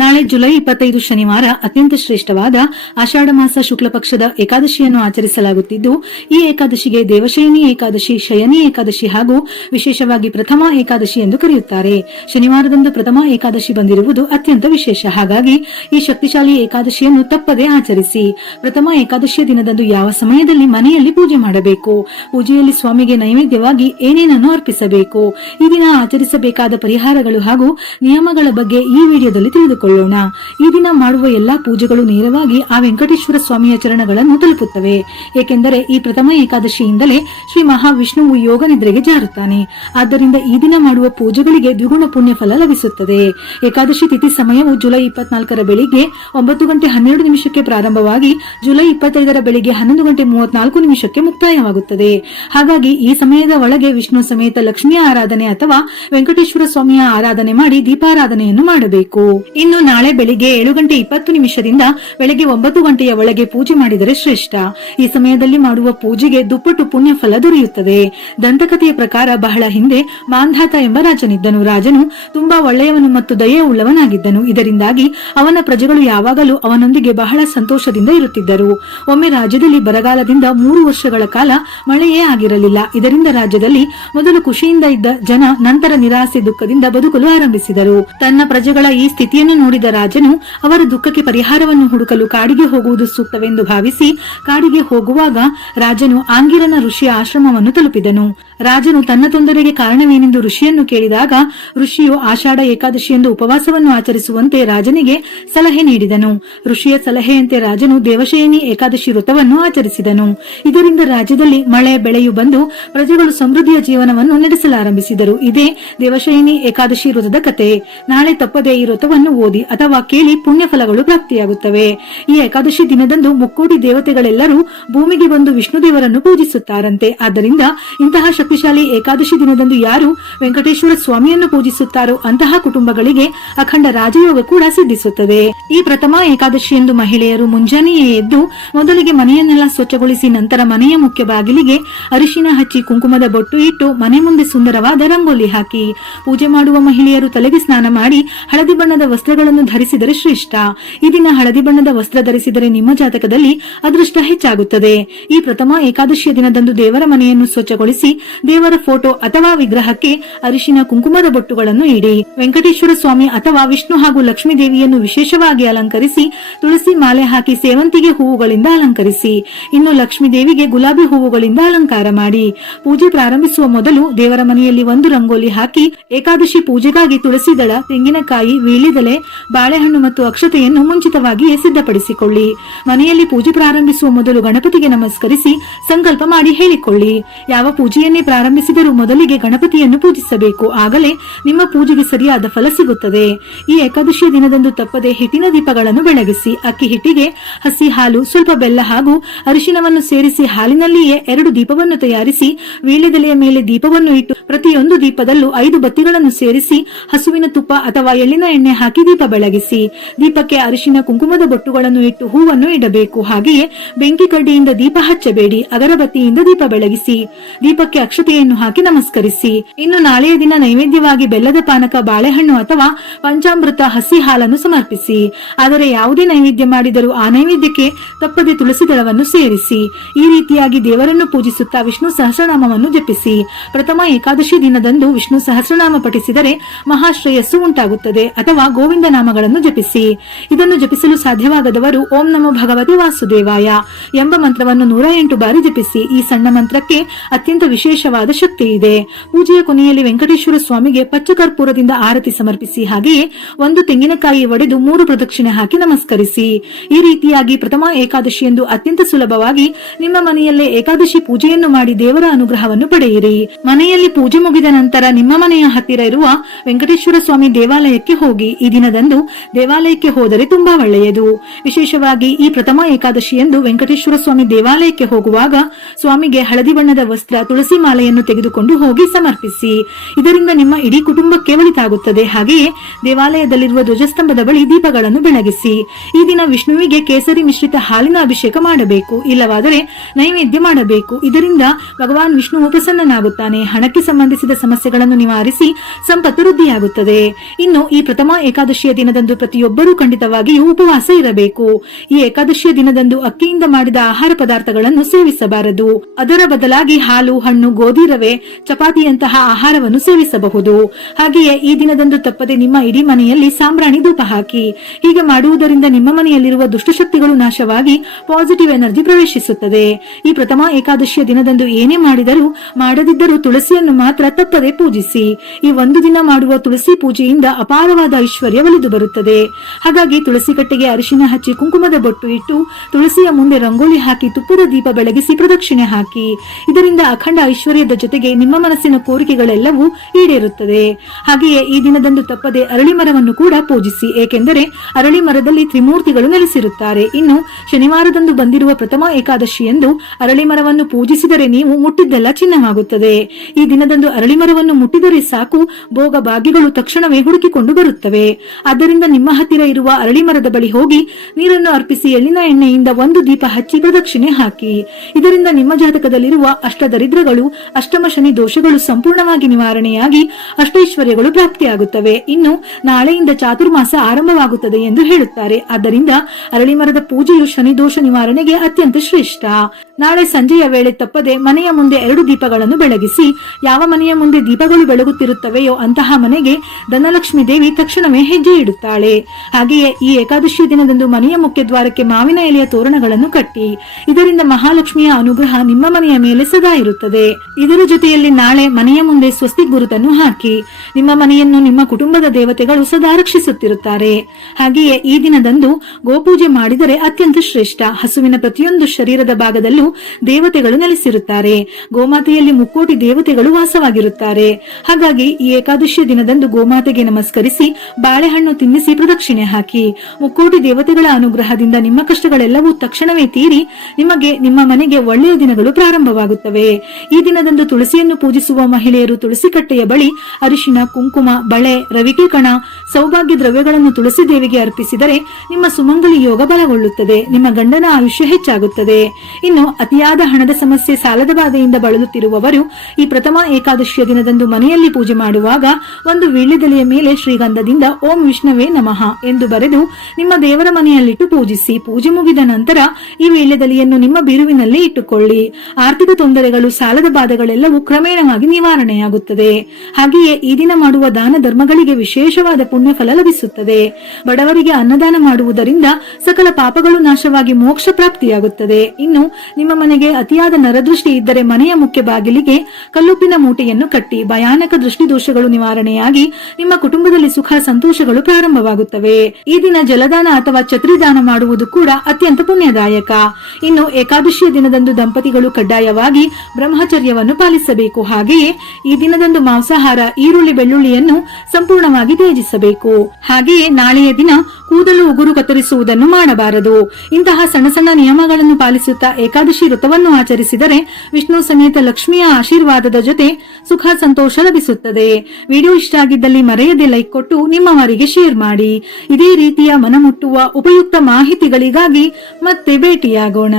ನಾಳೆ ಜುಲೈ 25 ಶನಿವಾರ ಅತ್ಯಂತ ಶ್ರೇಷ್ಠವಾದ ಆಷಾಢ ಮಾಸ ಶುಕ್ಲ ಪಕ್ಷದ ಏಕಾದಶಿಯನ್ನು ಆಚರಿಸಲಾಗುತ್ತಿದ್ದು, ಈ ಏಕಾದಶಿಗೆ ದೇವಶಯನಿ ಏಕಾದಶಿ, ಶಯನಿ ಏಕಾದಶಿ ಹಾಗೂ ವಿಶೇಷವಾಗಿ ಪ್ರಥಮ ಏಕಾದಶಿ ಎಂದು ಕರೆಯುತ್ತಾರೆ. ಶನಿವಾರದಂದು ಪ್ರಥಮ ಏಕಾದಶಿ ಬಂದಿರುವುದು ಅತ್ಯಂತ ವಿಶೇಷ. ಹಾಗಾಗಿ ಈ ಶಕ್ತಿಶಾಲಿ ಏಕಾದಶಿಯನ್ನು ತಪ್ಪದೆ ಆಚರಿಸಿ. ಪ್ರಥಮ ಏಕಾದಶಿಯ ದಿನದಂದು ಯಾವ ಸಮಯದಲ್ಲಿ ಮನೆಯಲ್ಲಿ ಪೂಜೆ ಮಾಡಬೇಕು, ಪೂಜೆಯಲ್ಲಿ ಸ್ವಾಮಿಗೆ ನೈವೇದ್ಯವಾಗಿ ಏನೇನನ್ನು ಅರ್ಪಿಸಬೇಕು, ಈ ದಿನ ಆಚರಿಸಬೇಕಾದ ಪರಿಹಾರಗಳು ಹಾಗೂ ನಿಯಮಗಳ ಬಗ್ಗೆ ಈ ವಿಡಿಯೋದಲ್ಲಿ ತಿಳಿದುಕೊಳ್ಳೋಣ. ಈ ದಿನ ಮಾಡುವ ಎಲ್ಲಾ ಪೂಜೆಗಳು ನೇರವಾಗಿ ಆ ವೆಂಕಟೇಶ್ವರ ಸ್ವಾಮಿಯ ಚರಣಗಳನ್ನು ತಲುಪುತ್ತವೆ. ಏಕೆಂದರೆ ಈ ಪ್ರಥಮ ಏಕಾದಶಿಯಿಂದಲೇ ಶ್ರೀ ಮಹಾವಿಷ್ಣುವು ಯೋಗ ನಿದ್ರೆಗೆ ಜಾರುತ್ತಾನೆ. ಆದ್ದರಿಂದ ಈ ದಿನ ಮಾಡುವ ಪೂಜೆಗಳಿಗೆ ದ್ವಿಗುಣ ಪುಣ್ಯ ಫಲ ಲಭಿಸುತ್ತದೆ. ಏಕಾದಶಿ ತಿಥಿ ಸಮಯವು ಜುಲೈ 24ರ ಬೆಳಿಗ್ಗೆ 9:12 ಪ್ರಾರಂಭವಾಗಿ ಜುಲೈ 25ರ ಬೆಳಿಗ್ಗೆ 11:34 ಮುಕ್ತಾಯವಾಗುತ್ತದೆ. ಹಾಗಾಗಿ ಈ ಸಮಯದ ಒಳಗೆ ವಿಷ್ಣು ಸಮೇತ ಲಕ್ಷ್ಮಿಯ ಆರಾಧನೆ ಅಥವಾ ವೆಂಕಟೇಶ್ವರ ಸ್ವಾಮಿಯ ಆರಾಧನೆ ಮಾಡಿ ದೀಪಾರಾಧನೆಯನ್ನು ಮಾಡಬೇಕು. ಇನ್ನು ನಾಳೆ ಬೆಳಿಗ್ಗೆ 7:20ದಿಂದ ಬೆಳಗ್ಗೆ 9 ಗಂಟೆಯ ಒಳಗೆ ಪೂಜೆ ಮಾಡಿದರೆ ಶ್ರೇಷ್ಠ. ಈ ಸಮಯದಲ್ಲಿ ಮಾಡುವ ಪೂಜೆಗೆ ದುಪ್ಪಟ್ಟು ಪುಣ್ಯ ಫಲ ದೊರೆಯುತ್ತದೆ. ದಂತಕಥೆಯ ಪ್ರಕಾರ ಬಹಳ ಹಿಂದೆ ಮಾಂಧಾತ ಎಂಬ ರಾಜನಿದ್ದನು. ರಾಜನು ತುಂಬಾ ಒಳ್ಳೆಯವನು ಮತ್ತು ದಯೆ ಉಳ್ಳವನಾಗಿದ್ದನು. ಇದರಿಂದಾಗಿ ಅವನ ಪ್ರಜೆಗಳು ಯಾವಾಗಲೂ ಅವನೊಂದಿಗೆ ಬಹಳ ಸಂತೋಷದಿಂದ ಇರುತ್ತಿದ್ದರು. ಒಮ್ಮೆ ರಾಜ್ಯದಲ್ಲಿ ಬರಗಾಲದಿಂದ 3 ವರ್ಷಗಳ ಕಾಲ ಮಳೆಯೇ ಆಗಿರಲಿಲ್ಲ. ಇದರಿಂದ ರಾಜ್ಯದಲ್ಲಿ ಮೊದಲು ಖುಷಿಯಿಂದ ಇದ್ದ ಜನ ನಂತರ ನಿರಾಸೆ ದುಃಖದಿಂದ ಬದುಕಲು ಆರಂಭಿಸಿದರು. ತನ್ನ ಪ್ರಜೆಗಳ ಈ ಸ್ಥಿತಿಯನ್ನು ನೋಡಿದ ರಾಜನು ಅವರ ದುಃಖಕ್ಕೆ ಪರಿಹಾರವನ್ನು ಹುಡುಕಲು ಕಾಡಿಗೆ ಹೋಗುವುದು ಸೂಕ್ತವೆಂದು ಭಾವಿಸಿ ಕಾಡಿಗೆ ಹೋಗುವಾಗ ರಾಜನು ಆಂಗಿರನ ಋಷಿಯ ಆಶ್ರಮವನ್ನು ತಲುಪಿದನು. ರಾಜನು ತನ್ನ ತೊಂದರೆಗೆ ಕಾರಣವೇನೆಂದು ಋಷಿಯನ್ನು ಕೇಳಿದಾಗ ಋಷಿಯು ಆಷಾಢ ಏಕಾದಶಿಯಂದು ಉಪವಾಸವನ್ನು ಆಚರಿಸುವಂತೆ ರಾಜನಿಗೆ ಸಲಹೆ ನೀಡಿದನು. ಋಷಿಯ ಸಲಹೆಯಂತೆ ರಾಜನು ದೇವಶಯನಿ ಏಕಾದಶಿ ವ್ರತವನ್ನು ಆಚರಿಸಿದನು. ಇದರಿಂದ ರಾಜ್ಯದಲ್ಲಿ ಮಳೆ ಬೆಳೆಯು ಬಂದು ಪ್ರಜೆಗಳು ಸಮೃದ್ಧಿಯ ಜೀವನವನ್ನು ನಡೆಸಲಾರಂಭಿಸಿದರು. ಇದೇ ದೇವಶಯನಿ ಏಕಾದಶಿ ವ್ರತದ ಕತೆ. ನಾಳೆ ತಪ್ಪದೆ ಈ ವ್ರತವನ್ನು ಓದಿ ಅಥವಾ ಕೇಳಿ ಪುಣ್ಯ ಫಲಗಳು ಪ್ರಾಪ್ತಿಯಾಗುತ್ತವೆ. ಈ ಏಕಾದಶಿ ದಿನದಂದು ಮುಕ್ಕೋಟಿ ದೇವತೆಗಳೆಲ್ಲರೂ ಭೂಮಿಗೆ ಬಂದು ವಿಷ್ಣು ದೇವರನ್ನು ಪೂಜಿಸುತ್ತಾರಂತೆ. ಆದ್ದರಿಂದ ಇಂತಹ ಶಕ್ತಿಶಾಲಿ ಏಕಾದಶಿ ದಿನದಂದು ಯಾರು ವೆಂಕಟೇಶ್ವರ ಸ್ವಾಮಿಯನ್ನು ಪೂಜಿಸುತ್ತಾರೋ ಅಂತಹ ಕುಟುಂಬಗಳಿಗೆ ಅಖಂಡ ರಾಜಯೋಗ ಕೂಡ ಸಿದ್ಧಿಸುತ್ತದೆ. ಈ ಪ್ರಥಮ ಏಕಾದಶಿಯಂದು ಮಹಿಳೆಯರು ಮುಂಜಾನೆಯೇ ಎದ್ದು ಮೊದಲಿಗೆ ಮನೆಯನ್ನೆಲ್ಲ ಸ್ವಚ್ಛಗೊಳಿಸಿ ನಂತರ ಮನೆಯ ಮುಖ್ಯ ಬಾಗಿಲಿಗೆ ಅರಿಶಿನ ಹಚ್ಚಿ ಕುಂಕುಮದ ಬೊಟ್ಟು ಇಟ್ಟು ಮನೆ ಮುಂದೆ ಸುಂದರವಾದ ರಂಗೋಲಿ ಹಾಕಿ ಪೂಜೆ ಮಾಡುವ ಮಹಿಳೆಯರು ತಲೆಗೆ ಸ್ನಾನ ಮಾಡಿ ಹಳದಿ ಬಣ್ಣದ ವಸ್ತ್ರಗಳನ್ನು ಧರಿಸಿದರೆ ಶ್ರೇಷ್ಠ. ಈ ದಿನ ಹಳದಿ ಬಣ್ಣದ ವಸ್ತ್ರ ಧರಿಸಿದರೆ ನಿಮ್ಮ ಜಾತಕದಲ್ಲಿ ಅದೃಷ್ಟ ಹೆಚ್ಚಾಗುತ್ತದೆ. ಈ ಪ್ರಥಮ ಏಕಾದಶಿಯ ದಿನದಂದು ದೇವರ ಮನೆಯನ್ನು ಸ್ವಚ್ಛಗೊಳಿಸಿ ದೇವರ ಫೋಟೋ ಅಥವಾ ವಿಗ್ರಹಕ್ಕೆ ಅರಿಶಿನ ಕುಂಕುಮದ ಬೊಟ್ಟುಗಳನ್ನು ಇಡಿ. ವೆಂಕಟೇಶ್ವರ ಸ್ವಾಮಿ ಅಥವಾ ವಿಷ್ಣು ಹಾಗೂ ಲಕ್ಷ್ಮೀ ದೇವಿಯನ್ನು ವಿಶೇಷವಾಗಿ ಅಲಂಕರಿಸಿ ತುಳಸಿ ಮಾಲೆ ಹಾಕಿ ಸೇವಂತಿಗೆ ಹೂವುಗಳಿಂದ ಅಲಂಕರಿಸಿ. ಇನ್ನು ಲಕ್ಷ್ಮೀ ದೇವಿಗೆ ಗುಲಾಬಿ ಹೂವುಗಳಿಂದ ಅಲಂಕಾರ ಮಾಡಿ. ಪೂಜೆ ಪ್ರಾರಂಭಿಸುವ ಮೊದಲು ದೇವರ ಮನೆಯಲ್ಲಿ ಒಂದು ರಂಗೋಲಿ ಹಾಕಿ ಏಕಾದಶಿ ಪೂಜೆಗಾಗಿ ತುಳಸಿ ದಳ, ತೆಂಗಿನಕಾಯಿ, ವೀಳ್ಯದೆಲೆ, ಬಾಳೆಹಣ್ಣು ಮತ್ತು ಅಕ್ಷತೆಯನ್ನು ಮುಂಚಿತವಾಗಿಯೇ ಸಿದ್ಧಪಡಿಸಿಕೊಳ್ಳಿ. ಮನೆಯಲ್ಲಿ ಪೂಜೆ ಪ್ರಾರಂಭಿಸುವ ಮೊದಲು ಗಣಪತಿಗೆ ನಮಸ್ಕರಿಸಿ ಸಂಕಲ್ಪ ಮಾಡಿ ಹೇಳಿಕೊಳ್ಳಿ. ಯಾವ ಪೂಜೆಯನ್ನೇ ಪ್ರಾರಂಭಿಸಿದರೂ ಮೊದಲಿಗೆ ಗಣಪತಿಯನ್ನು ಪೂಜಿಸಬೇಕು. ಆಗಲೇ ನಿಮ್ಮ ಪೂಜೆಗೆ ಸರಿಯಾದ ಫಲ ಸಿಗುತ್ತದೆ. ಈ ಏಕಾದಶಿಯ ದಿನದಂದು ತಪ್ಪದೆ ಹಿಟ್ಟಿನ ದೀಪಗಳನ್ನು ಬೆಳಗಿಸಿ. ಅಕ್ಕಿ ಹಿಟ್ಟಿಗೆ ಹಸಿ ಹಾಲು, ಸ್ವಲ್ಪ ಬೆಲ್ಲ ಹಾಗೂ ಅರಿಶಿನವನ್ನು ಸೇರಿಸಿ ಹಾಲಿನಲ್ಲಿಯೇ 2 ದೀಪವನ್ನು ತಯಾರಿಸಿ ವೀಳ್ಯದೆಲೆಯ ಮೇಲೆ ದೀಪವನ್ನು ಇಟ್ಟು ಪ್ರತಿಯೊಂದು ದೀಪದಲ್ಲೂ 5 ಬತ್ತಿಗಳನ್ನು ಸೇರಿಸಿ ಹಸುವಿನ ತುಪ್ಪ ಅಥವಾ ಎಳ್ಳಿನ ಎಣ್ಣೆ ಹಾಕಿ ದೀಪ ಬೆಳಗಿಸಿ. ದೀಪಕ್ಕೆ ಅರಿಶಿನ ಕುಂಕುಮದ ಬೊಟ್ಟುಗಳನ್ನು ಇಟ್ಟು ಹೂವನ್ನು ಇಡಬೇಕು. ಹಾಗೆಯೇ ಬೆಂಕಿ ಕಡ್ಡಿಯಿಂದ ದೀಪ ಹಚ್ಚಬೇಡಿ. ಅಗರಬತ್ತಿಯಿಂದ ದೀಪ ಬೆಳಗಿಸಿ ದೀಪಕ್ಕೆ ಅಕ್ಷತೆಯನ್ನು ಹಾಕಿ ನಮಸ್ಕರಿಸಿ. ಇನ್ನು ನಾಳೆಯ ದಿನ ನೈವೇದ್ಯವಾಗಿ ಬೆಲ್ಲದ ಪಾನಕ, ಬಾಳೆಹಣ್ಣು ಅಥವಾ ಪಂಚಾಮೃತ, ಹಸಿ ಹಾಲನ್ನು ಸಮರ್ಪಿಸಿ. ಆದರೆ ಯಾವುದೇ ನೈವೇದ್ಯ ಮಾಡಿದರೂ ಆ ನೈವೇದ್ಯಕ್ಕೆ ತಪ್ಪದೆ ತುಳಸಿ ದಳವನ್ನು ಸೇರಿಸಿ. ಈ ರೀತಿಯಾಗಿ ದೇವರನ್ನು ಪೂಜಿಸುತ್ತಾ ವಿಷ್ಣು ಸಹಸ್ರನಾಮವನ್ನು ಜಪಿಸಿ. ಪ್ರಥಮ ಏಕಾದಶಿ ದಿನದಂದು ವಿಷ್ಣು ಸಹಸ್ರನಾಮ ಪಠಿಸಿದರೆ ಮಹಾಶ್ರೇಯಸ್ಸು ಉಂಟಾಗುತ್ತದೆ. ಅಥವಾ ಗೋವಿಂದ ನಾಮಗಳನ್ನು ಜಪಿಸಿ. ಇದನ್ನು ಜಪಿಸಲು ಸಾಧ್ಯವಾಗದವರು ಓಂ ನಮೋ ಭಗವತೆ ವಾಸುದೇವಾಯ ಎಂಬ ಮಂತ್ರವನ್ನು 108 ಬಾರಿ ಜಪಿಸಿ. ಈ ಸಣ್ಣ ಮಂತ್ರಕ್ಕೆ ಅತ್ಯಂತ ವಿಶೇಷವಾದ ಶಕ್ತಿ ಇದೆ. ಪೂಜೆಯ ಕೊನೆಯಲ್ಲಿ ವೆಂಕಟೇಶ್ವರ ಸ್ವಾಮಿಗೆ ಪಚ್ಚ ಕರ್ಪೂರದಿಂದ ಆರತಿ ಸಮರ್ಪಿಸಿ. ಹಾಗೆಯೇ 1 ತೆಂಗಿನಕಾಯಿ ಒಡೆದು 3 ಪ್ರದಕ್ಷಿಣೆ ಹಾಕಿ ನಮಸ್ಕರಿಸಿ. ಈ ರೀತಿಯಾಗಿ ಪ್ರಥಮ ಏಕಾದಶಿಯಂದು ಅತ್ಯಂತ ಸುಲಭವಾಗಿ ನಿಮ್ಮ ಮನೆಯಲ್ಲೇ ಏಕಾದಶಿ ಪೂಜೆಯನ್ನು ಮಾಡಿ ದೇವರ ಅನುಗ್ರಹವನ್ನು ಪಡೆಯಿರಿ. ಮನೆಯಲ್ಲಿ ಪೂಜೆ ಮುಗಿದ ನಂತರ ನಿಮ್ಮ ಮನೆಯ ಹತ್ತಿರ ಇರುವ ವೆಂಕಟೇಶ್ವರ ಸ್ವಾಮಿ ದೇವಾಲಯಕ್ಕೆ ಹೋಗಿ. ಈ ದಿನದಂದು ದೇವಾಲಯಕ್ಕೆ ಹೋದರೆ ತುಂಬಾ ಒಳ್ಳೆಯದು. ವಿಶೇಷವಾಗಿ ಈ ಪ್ರಥಮ ಏಕಾದಶಿಯಂದು ವೆಂಕಟೇಶ್ವರ ಸ್ವಾಮಿ ದೇವಾಲಯಕ್ಕೆ ಹೋಗುವಾಗ ಸ್ವಾಮಿಗೆ ಹಳದಿ ಬಣ್ಣದ ವಸ್ತ್ರ, ತುಳಸಿ ಮಾಲೆಯನ್ನು ತೆಗೆದುಕೊಂಡು ಹೋಗಿ ಸಮರ್ಪಿಸಿ. ಇದರಿಂದ ನಿಮ್ಮ ಇಡೀ ಕುಟುಂಬಕ್ಕೆ ಒಳಿತಾಗುತ್ತದೆ. ಹಾಗೆಯೇ ದೇವಾಲಯದಲ್ಲಿರುವ ಧ್ವಜಸ್ತಂಭದ ಬಳಿ ದೀಪಗಳನ್ನು ಬೆಳಗಿಸಿ. ಈ ದಿನ ವಿಷ್ಣುವಿಗೆ ಕೇಸರಿ ಮಿಶ್ರಿತ ಹಾಲಿನ ಅಭಿಷೇಕ ಮಾಡಬೇಕು. ಇಲ್ಲವಾದರೆ ನೈವೇದ್ಯ ಮಾಡಬೇಕು. ಇದರಿಂದ ಭಗವಾನ್ ವಿಷ್ಣುವು ಪ್ರಸನ್ನನಾಗುತ್ತಾನೆ. ಹಣಕ್ಕೆ ಸಂಬಂಧಿಸಿದ ಸಮಸ್ಯೆಗಳನ್ನು ನಿವಾರಿಸಿ ಸಂಪತ್ತು ವೃದ್ಧಿಯಾಗುತ್ತದೆ. ಇನ್ನು ಈ ಪ್ರಥಮ ಏಕಾದಶಿಯ ಏಕಾದಶಿಯ ದಿನದಂದು ಪ್ರತಿಯೊಬ್ಬರೂ ಖಂಡಿತವಾಗಿಯೂ ಉಪವಾಸ ಇರಬೇಕು. ಈ ಏಕಾದಶಿಯ ದಿನದಂದು ಅಕ್ಕಿಯಿಂದ ಮಾಡಿದ ಆಹಾರ ಪದಾರ್ಥಗಳನ್ನು ಸೇವಿಸಬಾರದು. ಅದರ ಬದಲಾಗಿ ಹಾಲು, ಹಣ್ಣು, ಗೋಧಿ ರವೆ, ಚಪಾತಿಯಂತಹ ಆಹಾರವನ್ನು ಸೇವಿಸಬಹುದು. ಹಾಗೆಯೇ ಈ ದಿನದಂದು ತಪ್ಪದೆ ನಿಮ್ಮ ಇಡೀ ಮನೆಯಲ್ಲಿ ಸಾಂಬ್ರಾಣಿ ಧೂಪ ಹಾಕಿ. ಹೀಗೆ ಮಾಡುವುದರಿಂದ ನಿಮ್ಮ ಮನೆಯಲ್ಲಿರುವ ದುಷ್ಟಶಕ್ತಿಗಳು ನಾಶವಾಗಿ ಪಾಸಿಟಿವ್ ಎನರ್ಜಿ ಪ್ರವೇಶಿಸುತ್ತದೆ. ಈ ಪ್ರಥಮ ಏಕಾದಶಿಯ ದಿನದಂದು ಏನೇ ಮಾಡಿದರೂ ಮಾಡದಿದ್ದರೂ ತುಳಸಿಯನ್ನು ಮಾತ್ರ ತಪ್ಪದೆ ಪೂಜಿಸಿ. ಈ ಒಂದು ದಿನ ಮಾಡುವ ತುಳಸಿ ಪೂಜೆಯಿಂದ ಅಪಾರವಾದ ಐಶ್ವರ್ಯ ಒಲಿದು ಬರುತ್ತದೆ. ಹಾಗಾಗಿ ತುಳಸಿ ಕಟ್ಟೆಗೆ ಅರಿಶಿನ ಹಚ್ಚಿ ಕುಂಕುಮದ ಬೊಟ್ಟು ಇಟ್ಟು ತುಳಸಿಯ ಮುಂದೆ ರಂಗೋಲಿ ಹಾಕಿ ತುಪ್ಪದ ದೀಪ ಬೆಳಗಿಸಿ ಪ್ರದಕ್ಷಿಣೆ ಹಾಕಿ. ಇದರಿಂದ ಅಖಂಡ ಐಶ್ವರ್ಯದ ಜೊತೆಗೆ ನಿಮ್ಮ ಮನಸ್ಸಿನ ಕೋರಿಕೆಗಳೆಲ್ಲವೂ ಈಡೇರುತ್ತದೆ. ಹಾಗೆಯೇ ಈ ದಿನದಂದು ತಪ್ಪದೆ ಅರಳಿ ಮರವನ್ನು ಕೂಡ ಪೂಜಿಸಿ. ಏಕೆಂದರೆ ಅರಳಿ ಮರದಲ್ಲಿ ತ್ರಿಮೂರ್ತಿಗಳು ನೆಲೆಸಿರುತ್ತಾರೆ. ಇನ್ನು ಶನಿವಾರದಂದು ಬಂದಿರುವ ಪ್ರಥಮ ಏಕಾದಶಿಯಂದು ಅರಳಿ ಮರವನ್ನು ಪೂಜಿಸಿದರೆ ನೀವು ಮುಟ್ಟಿದ್ದೆಲ್ಲ ಚಿನ್ನವಾಗುತ್ತದೆ. ಈ ದಿನದಂದು ಅರಳಿ ಮರವನ್ನು ಮುಟ್ಟಿದರೆ ಸಾಕು, ಭೋಗ ಭಾಗ್ಯಗಳು ತಕ್ಷಣವೇ ಹುಡುಕಿಕೊಂಡು ಬರುತ್ತವೆ. ಆದ್ದರಿಂದ ನಿಮ್ಮ ಹತ್ತಿರ ಇರುವ ಅರಳಿ ಮರದ ಬಳಿ ಹೋಗಿ ನೀರನ್ನು ಅರ್ಪಿಸಿ ಎಳ್ಳಿನ ಎಣ್ಣೆಯಿಂದ ಒಂದು ದೀಪ ಹಚ್ಚಿ ಪ್ರದಕ್ಷಿಣೆ ಹಾಕಿ. ಇದರಿಂದ ನಿಮ್ಮ ಜಾತಕದಲ್ಲಿರುವ ಅಷ್ಟದರಿದ್ರಗಳು, ಅಷ್ಟಮ ಶನಿ ದೋಷಗಳು ಸಂಪೂರ್ಣವಾಗಿ ನಿವಾರಣೆಯಾಗಿ ಅಷ್ಟೈಶ್ವರ್ಯಗಳು ಪ್ರಾಪ್ತಿಯಾಗುತ್ತವೆ. ಇನ್ನು ನಾಳೆಯಿಂದ ಚಾತುರ್ಮಾಸ ಆರಂಭವಾಗುತ್ತದೆ ಎಂದು ಹೇಳುತ್ತಾರೆ. ಆದ್ದರಿಂದ ಅರಳಿ ಮರದ ಪೂಜೆಯು ಶನಿ ದೋಷ ನಿವಾರಣೆಗೆ ಅತ್ಯಂತ ಶ್ರೇಷ್ಠ. ನಾಳೆ ಸಂಜೆಯ ವೇಳೆ ತಪ್ಪದೆ ಮನೆಯ ಮುಂದೆ 2 ದೀಪಗಳನ್ನು ಬೆಳಗಿಸಿ. ಯಾವ ಮನೆಯ ಮುಂದೆ ದೀಪಗಳು ಬೆಳಗುತ್ತಿರುತ್ತವೆಯೋ ಅಂತಹ ಮನೆಗೆ ಧನಲಕ್ಷ್ಮಿ ದೇವಿ ತಕ್ಷಣವೇ ಹೆಜ್ಜೆ ಇಡುತ್ತಾಳೆ. ಹಾಗೆಯೇ ಈ ಏಕಾದಶಿಯ ದಿನದಂದು ಮನೆಯ ಮುಖ್ಯ ದ್ವಾರಕ್ಕೆ ಮಾವಿನ ಎಲೆಯ ತೋರಣಗಳನ್ನು ಕಟ್ಟಿ. ಇದರಿಂದ ಮಹಾಲಕ್ಷ್ಮಿಯ ಅನುಗ್ರಹ ನಿಮ್ಮ ಮನೆಯ ಮೇಲೆ ಸದಾ ಇರುತ್ತದೆ. ಇದರ ಜೊತೆಯಲ್ಲಿ ನಾಳೆ ಮನೆಯ ಮುಂದೆ ಸ್ವಸ್ತಿಕ್ ಗುರುತನ್ನು ಹಾಕಿ. ನಿಮ್ಮ ಮನೆಯನ್ನು ನಿಮ್ಮ ಕುಟುಂಬದ ದೇವತೆಗಳು ಸದಾ ರಕ್ಷಿಸುತ್ತಿರುತ್ತಾರೆ. ಹಾಗೆಯೇ ಈ ದಿನದಂದು ಗೋಪೂಜೆ ಮಾಡಿದರೆ ಅತ್ಯಂತ ಶ್ರೇಷ್ಠ. ಹಸುವಿನ ಪ್ರತಿಯೊಂದು ಶರೀರದ ಭಾಗದಲ್ಲೂ ದೇವತೆಗಳು ನೆಲೆಸಿರುತ್ತಾರೆ. ಗೋಮಾತೆಯಲ್ಲಿ ಮುಕ್ಕೋಟಿ ದೇವತೆಗಳು ವಾಸವಾಗಿರುತ್ತಾರೆ. ಹಾಗಾಗಿ ಈ ಏಕಾದಶಿಯ ದಿನದಂದು ಗೋಮಾತೆಗೆ ನಮಸ್ಕರಿಸಿ ಬಾಳೆಹಣ್ಣು ತಿನ್ನಿಸಿ ಪ್ರದಕ್ಷಿಣೆ ಹಾಕಿ. ಮುಕ್ಕೋಟಿ ದೇವತೆಗಳ ಅನುಗ್ರಹದಿಂದ ನಿಮ್ಮ ಕಷ್ಟಗಳೆಲ್ಲವೂ ತಕ್ಷಣವೇ ತೀರಿ ನಿಮಗೆ ನಿಮ್ಮ ಮನೆಗೆ ಒಳ್ಳೆಯ ದಿನಗಳು ಪ್ರಾರಂಭವಾಗುತ್ತವೆ. ಈ ದಿನದಂದು ತುಳಸಿಯನ್ನು ಪೂಜಿಸುವ ಮಹಿಳೆಯರು ತುಳಸಿ ಕಟ್ಟೆಯ ಬಳಿ ಅರಿಶಿನ, ಕುಂಕುಮ, ಬಳೆ, ರವಿಕೆ ಕಣ, ಸೌಭಾಗ್ಯ ದ್ರವ್ಯಗಳನ್ನು ತುಳಸಿ ದೇವಿಗೆ ಅರ್ಪಿಸಿದರೆ ನಿಮ್ಮ ಸುಮಂಗಲಿ ಯೋಗ ಬಲಗೊಳ್ಳುತ್ತದೆ. ನಿಮ್ಮ ಗಂಡನ ಆಯುಷ್ಯ ಹೆಚ್ಚಾಗುತ್ತದೆ. ಇನ್ನು ಅತಿಯಾದ ಹಣದ ಸಮಸ್ಯೆ, ಸಾಲದ ಬಾಧೆಯಿಂದ ಬಳಲುತ್ತಿರುವವರು ಈ ಪ್ರಥಮ ಏಕಾದಶಿಯ ದಿನದಂದು ಮನೆಯಲ್ಲಿ ಪೂಜೆ ಮಾಡುವಾಗ ಒಂದು ವೀಳ್ಯದೆಲೆಯ ಮೇಲೆ ಶ್ರೀಗಂಧದಿಂದ ಓಂ ವಿಷ್ಣುವೇ ನಮಃ ಎಂದು ಬರೆದು ನಿಮ್ಮ ದೇವರ ಮನೆಯಲ್ಲಿಟ್ಟು ಪೂಜಿಸಿ. ಪೂಜೆ ಮುಗಿದ ನಂತರ ಈ ವೀಳ್ಯದೆಲೆಯನ್ನು ನಿಮ್ಮ ಬೀರುವಿನಲ್ಲಿ ಇಟ್ಟುಕೊಳ್ಳಿ. ಆರ್ಥಿಕ ತೊಂದರೆಗಳು, ಸಾಲದ ಬಾಧೆಗಳೆಲ್ಲವೂ ಕ್ರಮೇಣವಾಗಿ ನಿವಾರಣೆಯಾಗುತ್ತದೆ. ಹಾಗೆಯೇ ಈ ದಿನ ಮಾಡುವ ದಾನ ಧರ್ಮಗಳಿಗೆ ವಿಶೇಷವಾದ ಪುಣ್ಯ ಫಲ ಲಭಿಸುತ್ತದೆ. ಬಡವರಿಗೆ ಅನ್ನದಾನ ಮಾಡುವುದರಿಂದ ಸಕಲ ಪಾಪಗಳು ನಾಶವಾಗಿ ಮೋಕ್ಷ ಪ್ರಾಪ್ತಿಯಾಗುತ್ತದೆ. ಇನ್ನು ನಿಮ್ಮ ಮನೆಗೆ ಅತಿಯಾದ ನರದೃಷ್ಟಿ ಇದ್ದರೆ ಮನೆಯ ಮುಖ್ಯ ಬಾಗಿಲಿಗೆ ಕಲ್ಲುಪ್ಪಿನ ಮೂಟೆಯನ್ನು ಕಟ್ಟಿ. ಭಯಾನಕ ದೃಷ್ಟಿ ದೋಷಗಳು ನಿವಾರಣೆಯಾಗಿ ನಿಮ್ಮ ಕುಟುಂಬದಲ್ಲಿ ಸುಖ ಸಂತೋಷಗಳು ಪ್ರಾರಂಭವಾಗುತ್ತವೆ. ಈ ದಿನ ಜಲದಾನ ಅಥವಾ ಛತ್ರಿ ದಾನ ಮಾಡುವುದು ಕೂಡ ಅತ್ಯಂತ ಪುಣ್ಯದಾಯಕ. ಇನ್ನು ಏಕಾದಶಿಯ ದಿನದಂದು ದಂಪತಿಗಳು ಕಡ್ಡಾಯವಾಗಿ ಬ್ರಹ್ಮಚರ್ಯವನ್ನು ಪಾಲಿಸಬೇಕು. ಹಾಗೆಯೇ ಈ ದಿನದಂದು ಮಾಂಸಾಹಾರ, ಈರುಳ್ಳಿ, ಬೆಳ್ಳುಳ್ಳಿಯನ್ನು ಸಂಪೂರ್ಣವಾಗಿ ತ್ಯಜಿಸಬೇಕು. ಹಾಗೆಯೇ ನಾಳೆಯ ದಿನ ಕೂದಲು ಉಗುರು ಕತ್ತರಿಸುವುದನ್ನು ಮಾಡಬಾರದು. ಇಂತಹ ಸಣ್ಣ ಸಣ್ಣ ನಿಯಮಗಳನ್ನು ಪಾಲಿಸುತ್ತಾ ಏಕಾದಶಿ ವ್ರತವನ್ನು ಆಚರಿಸಿದರೆ ವಿಷ್ಣು ಸಮೇತ ಲಕ್ಷ್ಮಿಯ ಆಶೀರ್ವಾದದ ಜೊತೆ ಸುಖ ಸಂತೋಷ ಲಭಿಸುತ್ತದೆ. ವಿಡಿಯೋ ಇಷ್ಟ ಆಗಿದ್ದಲ್ಲಿ ಮರೆಯದೆ ಲೈಕ್ ಕೊಟ್ಟು ನಿಮ್ಮವರಿಗೆ ಶೇರ್ ಮಾಡಿ. ಇದೇ ರೀತಿಯ ಮನಮುಟ್ಟುವ ಉಪಯುಕ್ತ ಮಾಹಿತಿಗಳಿಗಾಗಿ ಮತ್ತೆ ಭೇಟಿಯಾಗೋಣ.